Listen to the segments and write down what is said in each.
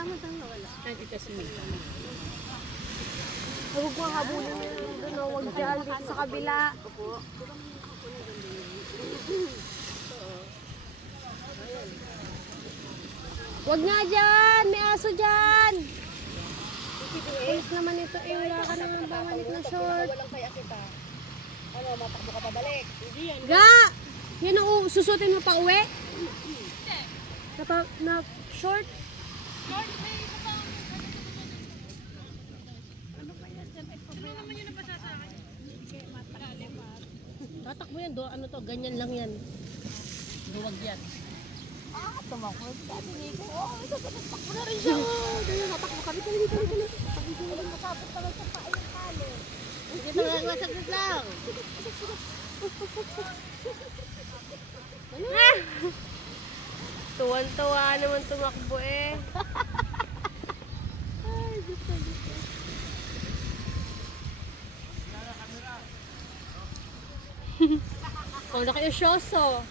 tama, wala. Nandito si Mika. Huwag mo habulin mo doon, huwag dyan, dito sa kabila. Huwag nga dyan, may aso dyan. Pulis naman ito, wala ka naman bangalik na short. Walang kaya kita. Ano, matakbo ka pabalik? Hindi yan. Ga! Yan ang susutin mo pa uwi? Na short? Short, may isa pa. Ano ba yan? Ano naman yun ang basa sa akin? Tatakbo yan, ano to, ganyan lang yan. Duwag yan. Tumakbo. Sabi ni ko, tatakbo na rin siya. Dahil natakbo kami. Dali. Sabi ko naman masapot naman sa pain ng kalo. Hindi ito lang, masaglit lang. Tuwan-tuwa naman tumakbo eh. Ay, gusto. Oh, naka-isyoso.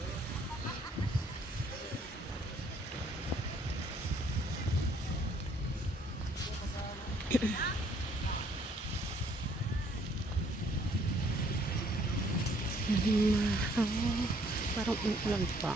Parang ulan pa.